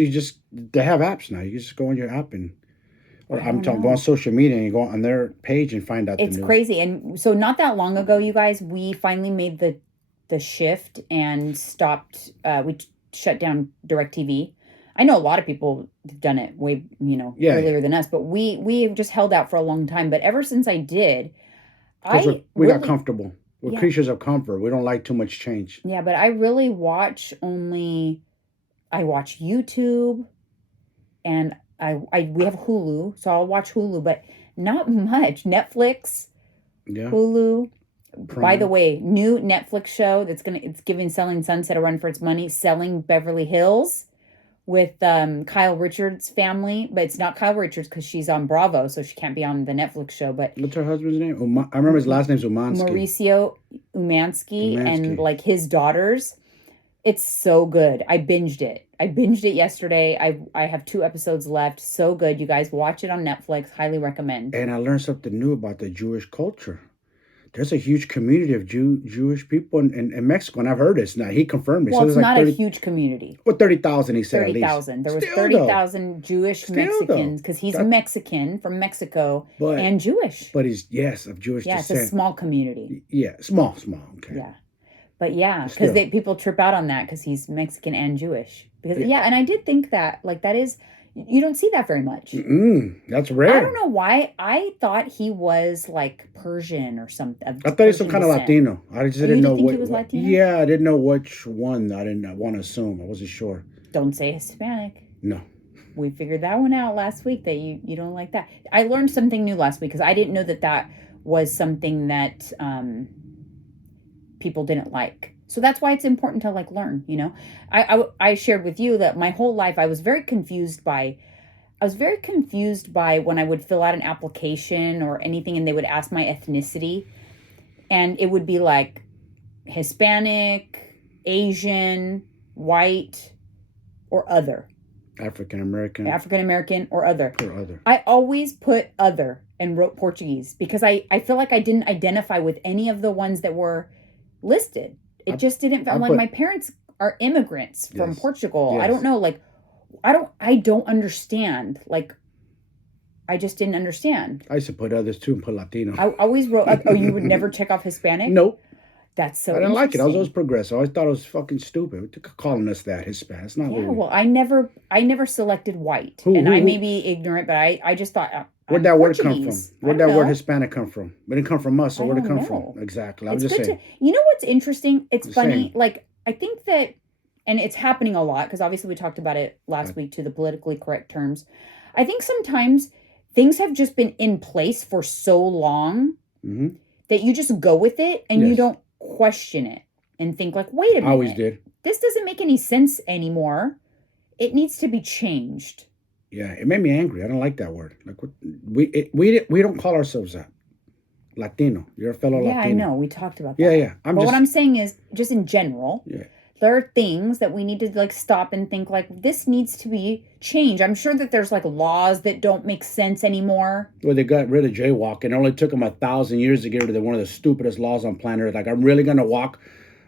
they have apps now. You just go on your app go on social media and you go on their page and find out the news. It's crazy. And so not that long ago, you guys, we finally made the shift and stopped, we shut down DirecTV. I know a lot of people have done it way, earlier than us, but we have just held out for a long time. But ever since I did, we got comfortable. We're creatures of comfort. We don't like too much change. Yeah, but I really watch YouTube, and we have Hulu, so I'll watch Hulu, but not much. Netflix, Hulu. Prime. By the way, new Netflix show it's giving Selling Sunset a run for its money. Selling Beverly Hills with Kyle Richards' family, but it's not Kyle Richards because she's on Bravo, so she can't be on the Netflix show. But what's her husband's name? I remember his last name's Umansky. Mauricio Umansky, and like his daughters. It's so good. I binged it yesterday. I have 2 episodes left. So good, you guys. Watch it on Netflix. Highly recommend. And I learned something new about the Jewish culture. There's a huge community of Jewish people in Mexico, and I've heard this. Now, he confirmed it. Well, so it's not a huge community. Well, 30,000, he said 30,000. There was 30,000 Jewish Mexicans, because he's Mexican from Mexico and Jewish. But he's, of Jewish descent. It's a small community. Yeah, small, okay. Yeah. But because people trip out on that because he's Mexican and Jewish. And I did think that, like, that is... You don't see that very much. That's rare. I don't know why. I thought he was like Persian or something. I thought he was some kind of Latino. I just didn't know what. He was Latino? Yeah, I didn't know which one. I didn't want to assume. I wasn't sure. Don't say Hispanic. No. We figured that one out last week that you don't like that. I learned something new last week because I didn't know that was something that people didn't like. So that's why it's important to like learn, I shared with you that my whole life I was very confused by when I would fill out an application or anything and they would ask my ethnicity, and it would be like Hispanic, Asian, white, or other. African American or other. I always put other and wrote Portuguese because I feel like I didn't identify with any of the ones that were listed. It just didn't feel like my parents are immigrants from Portugal. Yes. I don't know, like, I don't understand. Like, I just didn't understand. I used to put others too and put Latino. I always wrote, you would never check off Hispanic? Nope. That's so I didn't like it. I was always progressive. I always thought it was fucking stupid. Calling us that Hispanic. It's not really. Well, I never selected white. I may be ignorant, but I just thought... Where'd that word come from? Where'd that word Hispanic come from? It didn't come from us, so where'd it come from? Exactly. I'm just saying. You know what's interesting? It's funny. Like, I think that, and it's happening a lot, because obviously we talked about it last week to the politically correct terms. I think sometimes things have just been in place for so long that you just go with it and you don't question it and think like, wait a minute. I always did. This doesn't make any sense anymore. It needs to be changed. Yeah, it made me angry. I don't like that word. Like we don't call ourselves that. Latino. You're a fellow Latino. Yeah, I know. We talked about that. Yeah. What I'm saying is, just in general, there are things that we need to like stop and think like, this needs to be changed. I'm sure that there's like laws that don't make sense anymore. Well, they got rid of jaywalking. It only took them 1,000 years to get rid of one of the stupidest laws on planet Earth. Like, I'm really going to walk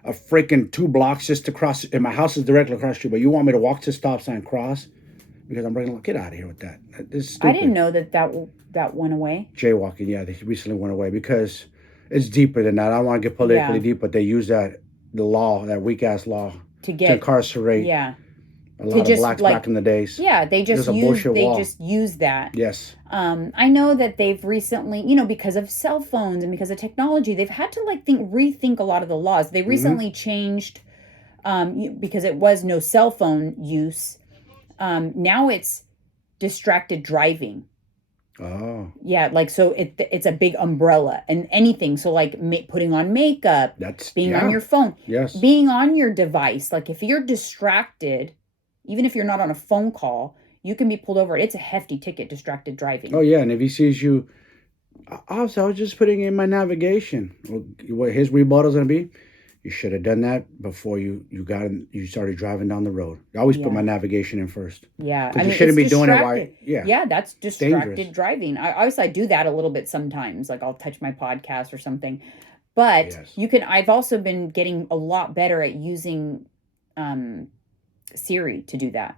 a freaking 2 blocks just to cross, and my house is directly across the street, but you want me to walk to the stop sign, cross? Because I'm bringing, get out of here with that. This is stupid. I didn't know that went away. Jaywalking, they recently went away because it's deeper than that. I don't want to get politically deep, but they use the law, that weak ass law, to incarcerate a lot of blacks back in the days. Yeah, they just use that. Yes. I know that they've recently, because of cell phones and because of technology, they've had to rethink a lot of the laws. They recently changed because it was no cell phone use. Now it's distracted driving. Oh. Yeah, like so it's a big umbrella and anything. So like putting on makeup, being on your phone, being on your device. Like if you're distracted, even if you're not on a phone call, you can be pulled over. It's a hefty ticket, distracted driving. Oh yeah, and if he sees you, I was just putting in my navigation. What his rebuttal's gonna be? You should have done that before you started driving down the road. I always put my navigation in first. Yeah, because you shouldn't be doing it while. Yeah, that's distracted driving. I do that a little bit sometimes. Like I'll touch my podcast or something, but you can. I've also been getting a lot better at using Siri to do that.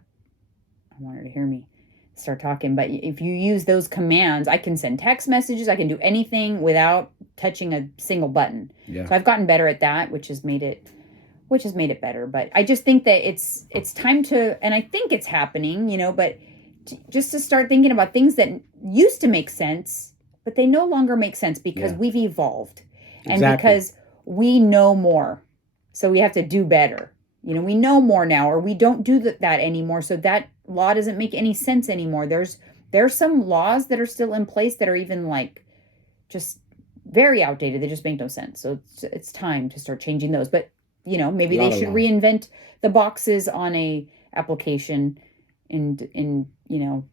I want her to hear me start talking, but if you use those commands, I can send text messages. I can do anything without touching a single button. Yeah. So I've gotten better at that, which has made it better. But I just think that it's time to, and I think it's happening, but just to start thinking about things that used to make sense, but they no longer make sense because we've evolved and because we know more. So we have to do better. We know more now, or we don't do that anymore. So that law doesn't make any sense anymore. There's some laws that are still in place that are even like just very outdated. They just make no sense. So it's time to start changing those. But maybe they should reinvent the boxes on a application, and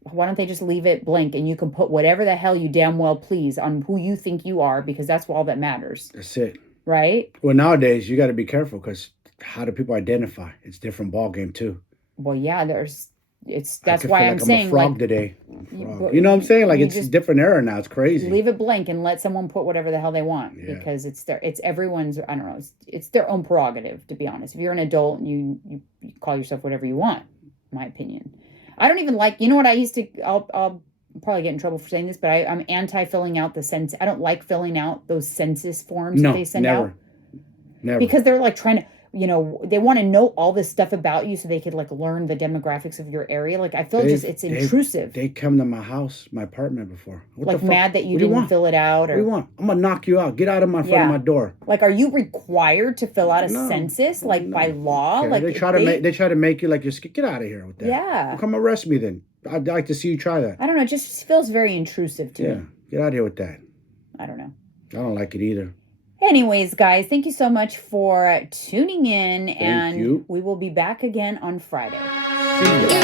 why don't they just leave it blank and you can put whatever the hell you damn well please on who you think you are, because that's all that matters. That's it. Right? Well, nowadays you got to be careful because how do people identify? It's a different ball game too. Well, yeah, that's why I'm saying I'm a frog today. Frog. You know what I'm saying? Like it's a different era now. It's crazy. Leave it blank and let someone put whatever the hell they want because it's everyone's. I don't know. It's their own prerogative, to be honest. If you're an adult and you call yourself whatever you want, in my opinion. I don't even like. You know what I used to? I'll probably get in trouble for saying this, but I'm anti filling out the census. I don't like filling out those census forms that they send out. Never. Because they're like trying to. They want to know all this stuff about you so they could like learn the demographics of your area. Like I feel it's intrusive. They come to my house, my apartment before. Like mad that you didn't fill it out. Or what do you want? I'm gonna knock you out. Get out of my front of my door. Like, are you required to fill out a census by law? Okay. Like they try to make you like just get out of here with that. Yeah. Well, come arrest me then. I'd like to see you try that. I don't know. It just feels very intrusive to me. Yeah. Get out of here with that. I don't know. I don't like it either. Anyways, guys, thank you so much for tuning in. Thank you. We will be back again on Friday. See ya.